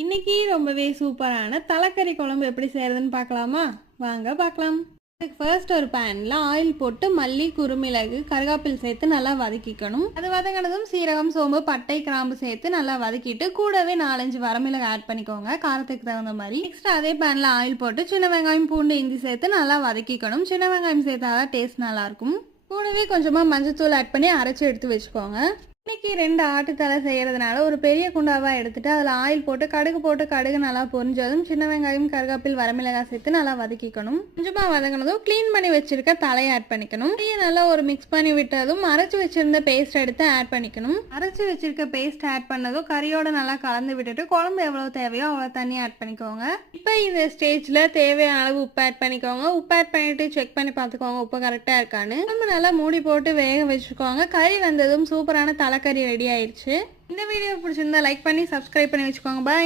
இன்னைக்கு ரொம்பவே சூப்பரான தலைக்கறி குழம்பு எப்படி செய்யறதுன்னு பார்க்கலாமா? வாங்க பார்க்கலாம். அதுக்கு ஃபர்ஸ்ட் ஒரு பேனில் ஆயில் போட்டு மல்லி, குறுமிளகு, கருவேப்பிலை சேர்த்து நல்லா வதக்கிக்கணும். அது வதங்கினதும் சீரகம், சோம்பு, பட்டை, கிராம்பு சேர்த்து நல்லா வதக்கிட்டு கூடவே 4-5 வரமிளகு ஆட் பண்ணிக்கோங்க காரத்துக்கு தகுந்த மாதிரி. நெக்ஸ்ட் அதே பேனில் ஆயில் போட்டு சின்ன வெங்காயம், பூண்டு, இஞ்சி சேர்த்து நல்லா வதக்கிக்கணும். சின்ன வெங்காயம் சேர்த்தாதான் டேஸ்ட் நல்லாயிருக்கும். கூடவே கொஞ்சமாக மஞ்சத்தூள் ஆட் பண்ணி அரைச்சி எடுத்து வச்சுக்கோங்க. இன்னைக்கு 2 ஆட்டுத்தலை செய்யறதுனால ஒரு பெரிய குண்டாவாக எடுத்துட்டு அதில் ஆயில் போட்டு கடுகு நல்லா பொரிஞ்சதும் சின்ன வெங்காயம், கருவேப்பிலை, வரமிளகாய் சேர்த்து நல்லா வதக்கிக்கணும். கொஞ்சமாக வதங்கினதும் க்ளீன் பண்ணி வச்சிருக்க தலையை ஆட் பண்ணிக்கணும். நல்லா ஒரு மிக்ஸ் பண்ணி விட்டதும் அரைச்சி வச்சிருந்த பேஸ்ட் எடுத்து ஆட் பண்ணிக்கணும். அரைச்சி வச்சிருக்க பேஸ்ட் ஆட் பண்ணதும் கறியோட நல்லா கலந்து விட்டுட்டு குழம்பு எவ்வளோ தேவையோ அவ்வளோ தண்ணி ஆட் பண்ணிக்கோங்க. இப்போ இந்த ஸ்டேஜில் தேவையான அளவு உப்பு ஆட் பண்ணிக்கோங்க. உப்பு ஆட் பண்ணிட்டு செக் பண்ணி பார்த்துக்கோங்க உப்பு கரெக்டாக இருக்கான்னு. நம்ம நல்லா மூடி போட்டு வேக வச்சுக்கோங்க. கறி வந்ததும் சூப்பரான தலைக்கறி ரெடி ஆயிடுச்சு. இந்த வீடியோ பிடிச்சிருந்தா லைக் பண்ணி சப்ஸ்கிரைப் பண்ணி வச்சுக்கோங்க. பாய்.